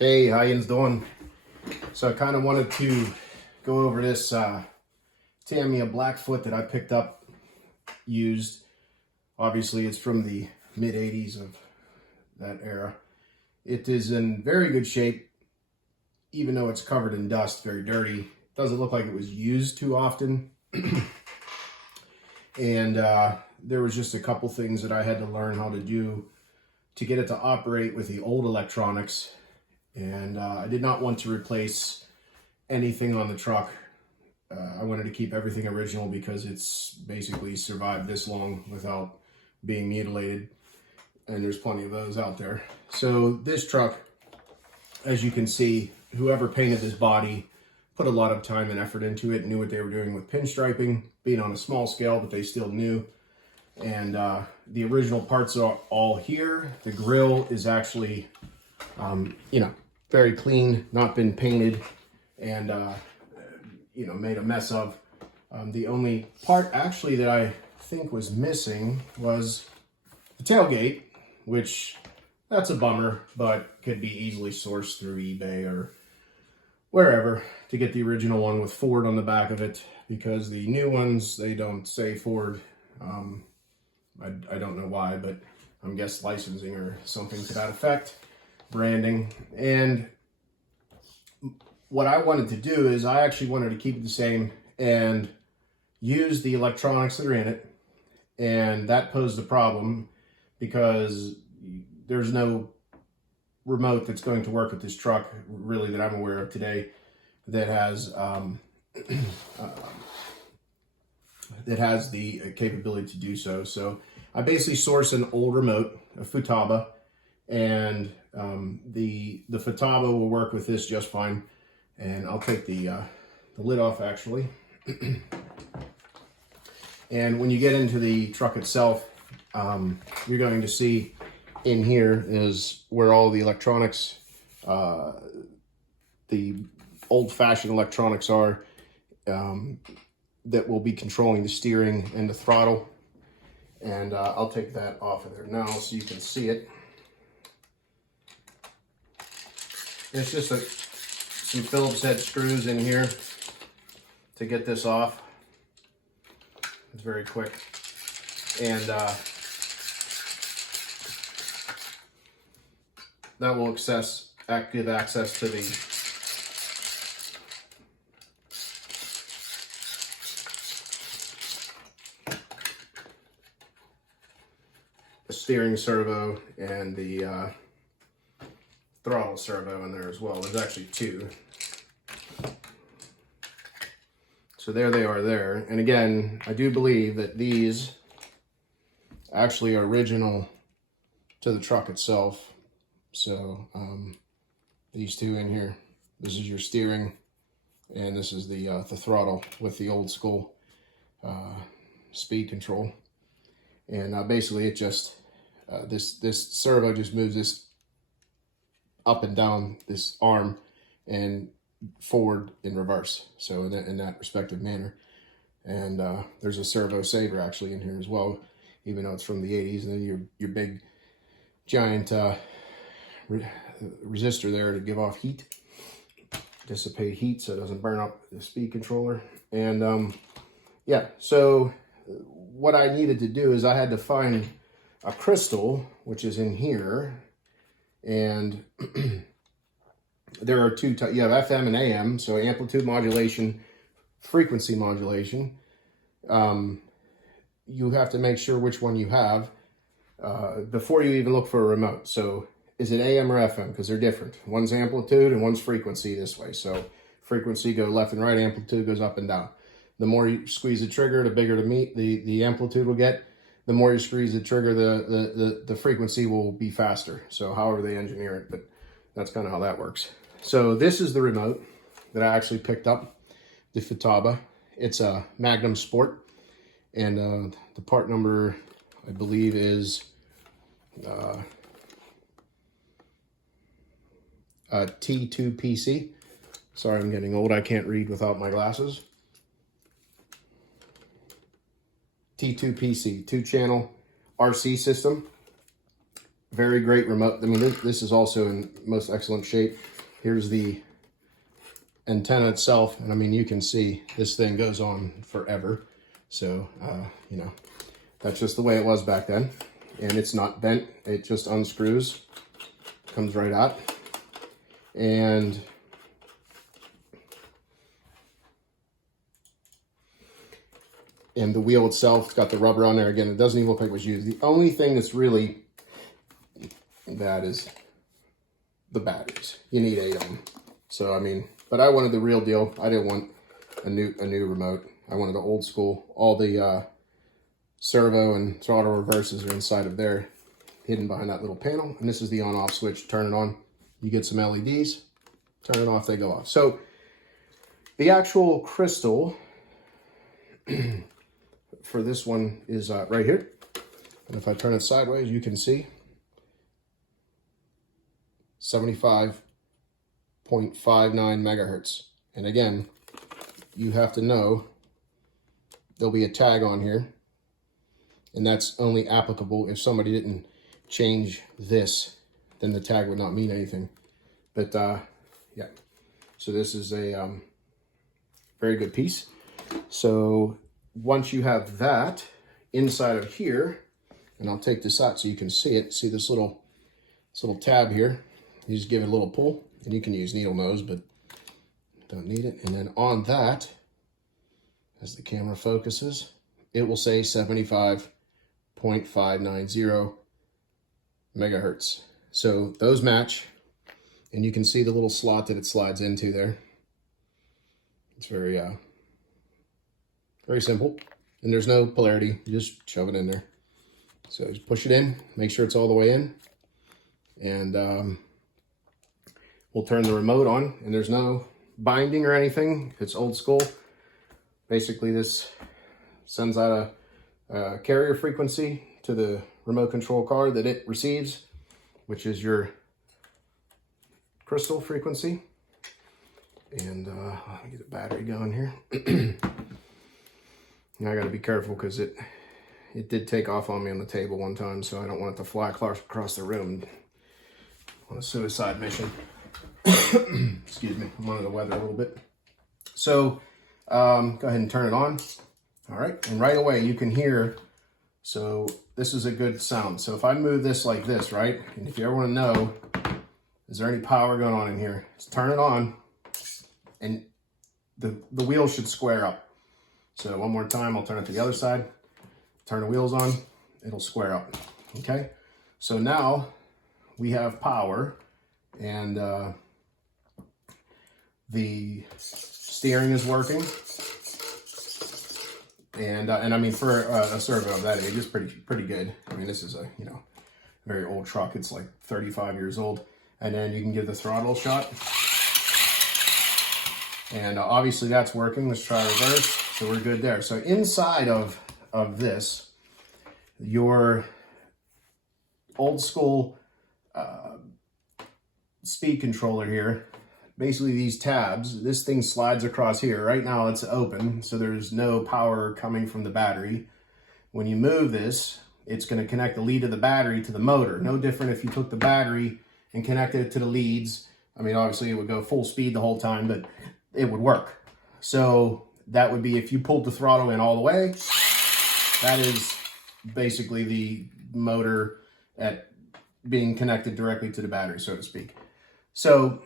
Hey, how you doing? So I kind of wanted to go over this Tamiya Blackfoot that I picked up used. Obviously, it's from the mid 80s of that era. It is in very good shape, even though it's covered in dust, very dirty. It doesn't look like it was used too often. And there was just a couple things that I had to learn how to do to get it to operate with the old electronics. And I did not want to replace anything on the truck. I wanted to keep everything original because it's basically survived this long without being mutilated. And there's plenty of those out there. So this truck, as you can see, whoever painted this body put a lot of time and effort into it, knew what they were doing with pinstriping, being on a small scale, but they still knew. And the original parts are all here. The grill is actually, very clean, not been painted, and made a mess of. The only part actually that I think was missing was the tailgate, which that's a bummer, but could be easily sourced through eBay or wherever to get the original one with Ford on the back of it, because the new ones, they don't say Ford. I don't know why, but I'm guessing licensing or something to that effect. Branding. And what I wanted to do is I actually wanted to keep it the same and use the electronics that are in it. And that posed a problem because there's no remote that's going to work with this truck, really, that I'm aware of today, that has the capability to do so. So I basically sourced an old remote, a Futaba, and the Futaba will work with this just fine. And I'll take the lid off, actually. And when you get into the truck itself, you're going to see in here is where all the electronics, the old-fashioned electronics are, that will be controlling the steering and the throttle. And I'll take that off of there now so you can see it. It's just some Phillips head screws in here to get this off. It's very quick. And that will give access to the steering servo and the throttle servo in there as well. There's actually two. So there they are there. And again, I do believe that these actually are original to the truck itself. So these two in here, this is your steering, and this is the throttle with the old school speed control. And basically it just, this servo just moves this up and down this arm and forward in reverse, so in that respective manner. And there's a servo saver actually in here as well, even though it's from the 80s. And then your big giant resistor there to give off heat, dissipate heat so it doesn't burn up the speed controller. And yeah, so what I needed to do is I had to find a crystal, which is in here. And there are two types. You have FM and AM, so amplitude modulation, frequency modulation. You have to make sure which one you have before you even look for a remote. So is it AM or FM? Because they're different. One's amplitude and one's frequency this way. So frequency goes left and right, amplitude goes up and down. The more you squeeze the trigger, the bigger the amplitude will get. The more you squeeze the trigger, the frequency will be faster. So however they engineer it, but that's kind of how that works. So this is the remote that I actually picked up, the Futaba. It's a Magnum Sport, and the part number, I believe, is T2PC. Sorry, I'm getting old. I can't read without my glasses. T2PC, 2-channel RC system. Very great remote. I mean, this is also in most excellent shape. Here's the antenna itself, and I mean, you can see this thing goes on forever. So, you know, that's just the way it was back then. And it's not bent, it just unscrews, comes right out. And the wheel itself, it's got the rubber on there. Again, it doesn't even look like it was used. The only thing that's really bad is the batteries. You need 8 of them. So, I mean, but I wanted the real deal. I didn't want a new remote. I wanted the old school. All the servo and throttle reverses are inside of there, hidden behind that little panel. And this is the on-off switch. Turn it on, you get some LEDs. Turn it off, they go off. So the actual crystal for this one is right here. And if I turn it sideways, you can see 75.59 megahertz. And again, you have to know there'll be a tag on here, and that's only applicable if somebody didn't change this, then the tag would not mean anything. But yeah, so this is a very good piece. So once you have that inside of here, and I'll take this out so you can see it. See this little tab here? You just give it a little pull, and you can use needle nose, but don't need it. And then on that, as the camera focuses, it will say 75.590 megahertz. So those match, and you can see the little slot that it slides into there. It's very simple, and there's no polarity. You just shove it in there. So just push it in, make sure it's all the way in, and we'll turn the remote on. And there's no binding or anything. It's old school. Basically, this sends out a carrier frequency to the remote control card that it receives, which is your crystal frequency. And let me get the battery going here. Now I got to be careful because it did take off on me on the table one time, so I don't want it to fly across the room on a suicide mission. Excuse me, I'm under the weather a little bit. So go ahead and turn it on. All right, and right away you can hear, so this is a good sound. So if I move this like this, right, and if you ever want to know, is there any power going on in here? Just turn it on, and the wheel should square up. So one more time, I'll turn it to the other side. Turn the wheels on, it'll square up, okay? So now we have power, and the steering is working. And I mean, for a servo of that age, it's pretty good. I mean, this is a, you know, very old truck. It's like 35 years old. And then you can give the throttle shot. And obviously that's working. Let's try reverse. So we're good there. So inside of this, your old school speed controller here, basically these tabs, this thing slides across here. Right now it's open, so there's no power coming from the battery. When you move this, it's going to connect the lead of the battery to the motor. No different if you took the battery and connected it to the leads. I mean, obviously it would go full speed the whole time, but it would work. So that would be if you pulled the throttle in all the way, that is basically the motor at being connected directly to the battery, so to speak. So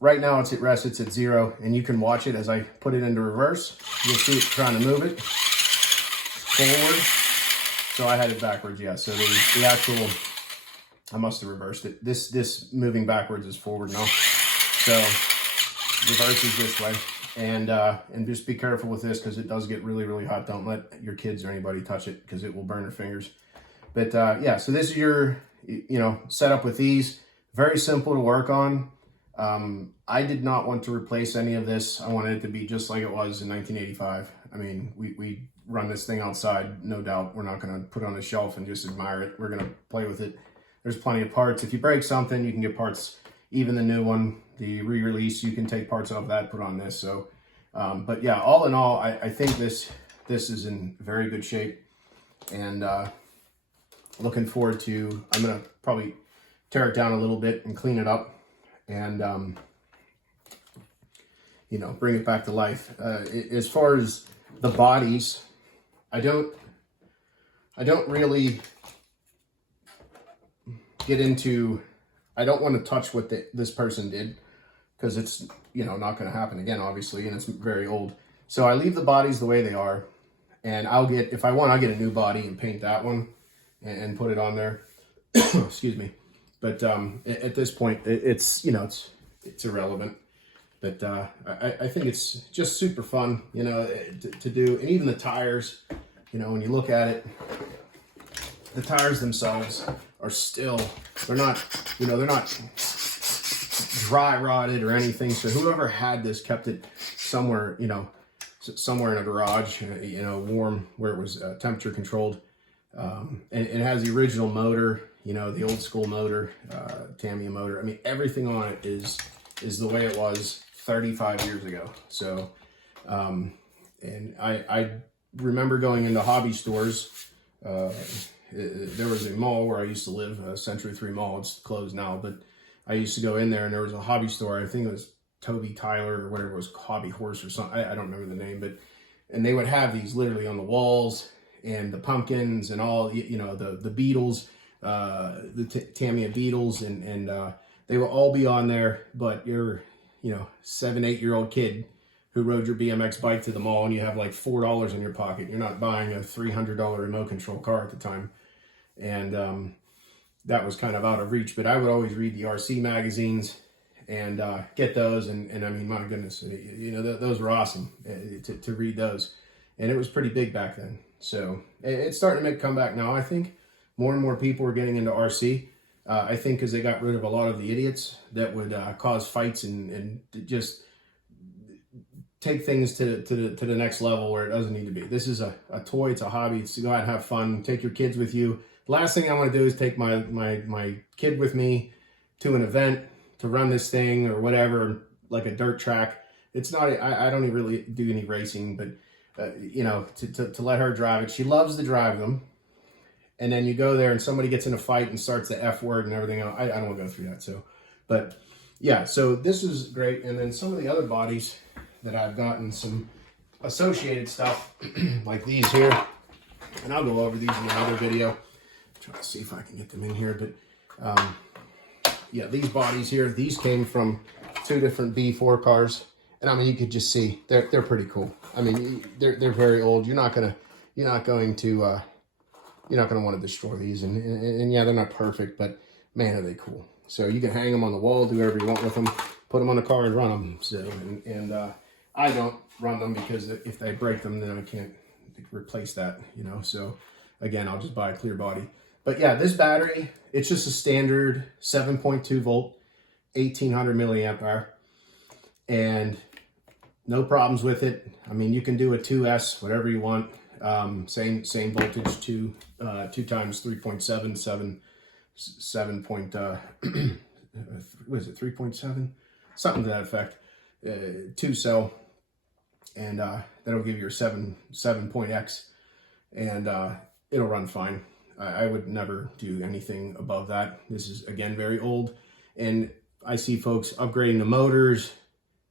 right now it's at rest, it's at 0, and you can watch it as I put it into reverse. You'll see it trying to move it forward. So I had it backwards, yeah. So the actual, I must have reversed it. This moving backwards is forward now. So reverse is this way. And just be careful with this because it does get really, really hot. Don't let your kids or anybody touch it because it will burn their fingers. But yeah, so this is your, you know, setup with these. Very simple to work on. I did not want to replace any of this. I wanted it to be just like it was in 1985. I mean, we run this thing outside, no doubt. We're not going to put it on a shelf and just admire it. We're going to play with it. There's plenty of parts. If you break something, you can get parts, even the new one, the re-release, you can take parts off that, put on this. So, but yeah, all in all, I think this is in very good shape, and looking forward to, I'm going to probably tear it down a little bit and clean it up, and you know, bring it back to life. As far as the bodies, I don't really get into, I don't want to touch what this person did, because it's, you know, not going to happen again, obviously, and it's very old. So I leave the bodies the way they are, and I'll get, if I want, I'll get a new body and paint that one and put it on there. Excuse me. But at this point, it's, you know, it's irrelevant. But I think it's just super fun, you know, to do. And even the tires, you know, when you look at it, the tires themselves are still, they're not, you know, they're not dry rotted or anything. So whoever had this kept it somewhere, you know, somewhere in a garage, you know, warm, where it was temperature controlled. And it has the original motor, you know, the old school motor, Tamiya motor. I mean, everything on it is the way it was 35 years ago. So, and I remember going into hobby stores. There was a mall where I used to live, Century 3 Mall. It's closed now, but I used to go in there, and there was a hobby store. I think it was Toby Tyler or whatever it was, Hobby Horse or something. I don't remember the name, and they would have these literally on the walls, and the pumpkins and all, you know, the Beatles, the Tamiya Beatles, and they will all be on there. But you're, you know, 7-8-year-old kid who rode your BMX bike to the mall, and you have like $4 in your pocket. You're not buying a $300 remote control car at the time. And that was kind of out of reach, but I would always read the RC magazines and get those. And I mean, my goodness, you know, those were awesome to read those. And it was pretty big back then. So it's starting to make a comeback now. I think more and more people are getting into RC. I think because they got rid of a lot of the idiots that would cause fights and just take things to the next level where it doesn't need to be. This is a toy. It's a hobby. It's to go out and have fun. Take your kids with you. Last thing I want to do is take my kid with me to an event to run this thing or whatever, like a dirt track. It's not, I don't even really do any racing, but you know, to let her drive it. She loves to drive them. And then you go there and somebody gets in a fight and starts the F word and everything else. I don't want to go through that. So, but yeah, so this is great. And then some of the other bodies that I've gotten, some associated stuff like these here, and I'll go over these in another video. Try to see if I can get them in here, but yeah, these bodies here, these came from 2 different B4 cars, and I mean, you could just see they're pretty cool. I mean, they're very old. You're not going to want to destroy these, and yeah, they're not perfect, but man, are they cool. So you can hang them on the wall, do whatever you want with them, put them on the car and run them. So, and I don't run them because if they break them, then I can't replace that, you know. So again, I'll just buy a clear body. But yeah, this battery, it's just a standard 7.2 volt, 1800 milliamp hour, and no problems with it. I mean, you can do a 2S, whatever you want. Same voltage, 2 times 3.7, 7 what is it, 3.7? Something to that effect. 2 cell, and that'll give you your 7.x, and it'll run fine. I would never do anything above that. This is, again, very old, and I see folks upgrading the motors.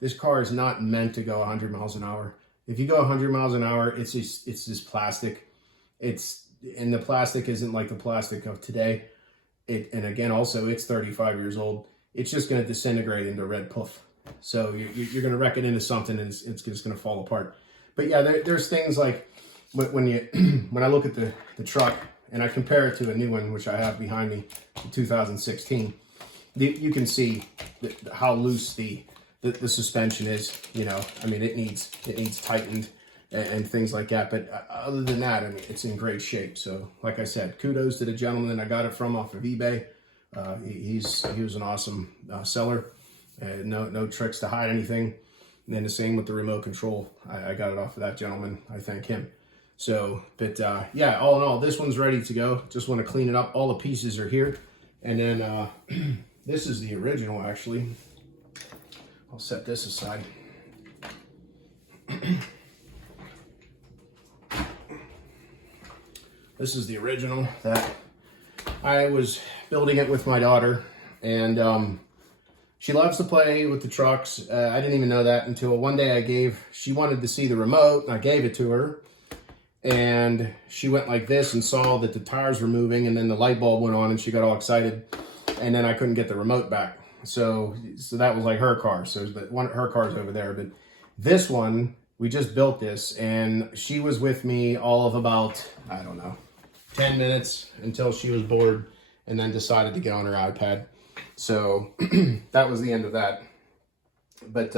This car is not meant to go 100 miles an hour. If you go 100 miles an hour, it's just plastic. And the plastic isn't like the plastic of today. And again, also, it's 35 years old. It's just going to disintegrate into red poof. So you're going to wreck it into something, and it's just going to fall apart. But yeah, there's things like when I look at the truck and I compare it to a new one, which I have behind me, the 2016, you can see how loose the suspension is. You know, I mean, it needs tightened and things like that. But other than that, I mean, it's in great shape. So like I said, kudos to the gentleman I got it from off of eBay. He was an awesome seller. No tricks to hide anything. And then the same with the remote control. I got it off of that gentleman. I thank him. So, but yeah, all in all, this one's ready to go. Just want to clean it up. All the pieces are here. And then this is the original, actually. I'll set this aside. This is the original that I was building it with my daughter, and she loves to play with the trucks. I didn't even know that until one day she wanted to see the remote, and I gave it to her. And she went like this and saw that the tires were moving, and then the light bulb went on and she got all excited, and then I couldn't get the remote back. So that was like her car. So her car's over there, but this one, we just built this, and she was with me all of about, I don't know, 10 minutes until she was bored and then decided to get on her iPad. So that was the end of that. But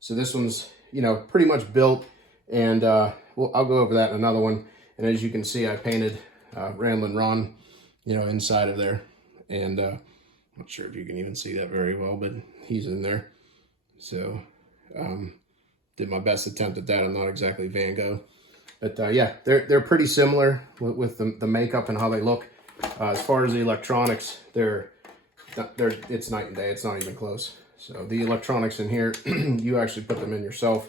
so this one's, you know, pretty much built, and well, I'll go over that in another one. And as you can see, I painted Ramblin' Ron, you know, inside of there. And I'm not sure if you can even see that very well, but he's in there. So did my best attempt at that. I'm not exactly Van Gogh. But yeah, they're pretty similar with the makeup and how they look. As far as the electronics, it's night and day. It's not even close. So the electronics in here, you actually put them in yourself.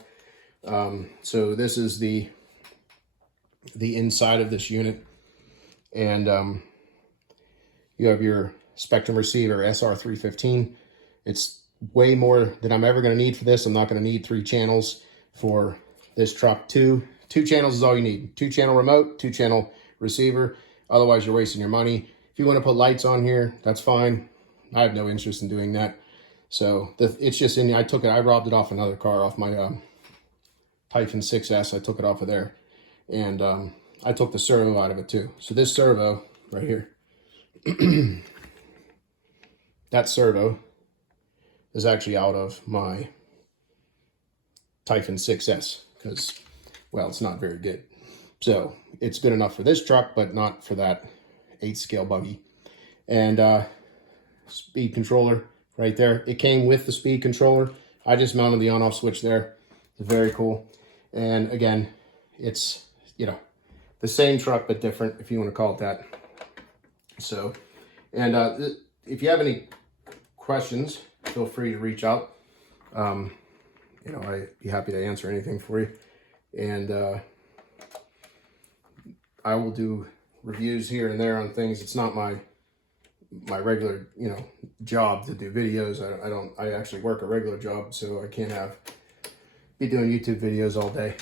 So this is the inside of this unit, and you have your Spectrum receiver SR315. It's way more than I'm ever going to need for this. I'm not going to need 3 channels for this truck. Two channels is all you need. 2-channel remote, 2-channel receiver. Otherwise, you're wasting your money. If you want to put lights on here, that's fine. I have no interest in doing that. So it's just in. I robbed it off another car, off my Typhon 6S. I took it off of there, and I took the servo out of it too. So this servo right here, that servo is actually out of my Typhon 6S because, well, it's not very good. So it's good enough for this truck, but not for that 8-scale buggy. And speed controller right there. It came with the speed controller. I just mounted the on-off switch there. It's very cool. And again, it's, you know, the same truck but different, if you want to call it that. So, and if you have any questions, feel free to reach out. You know, I'd be happy to answer anything for you. And I will do reviews here and there on things. It's not my regular, you know, job to do videos. I actually work a regular job, so I can't be doing YouTube videos all day.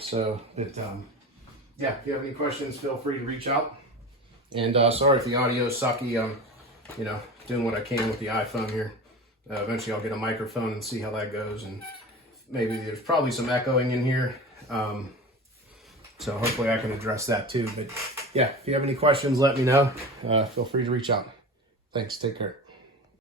So, but yeah, if you have any questions, feel free to reach out. And sorry if the audio is sucky. You know, doing what I can with the iPhone here. Eventually I'll get a microphone and see how that goes, and maybe there's probably some echoing in here. So hopefully I can address that too. But yeah, if you have any questions, let me know. Feel free to reach out. Thanks. Take care.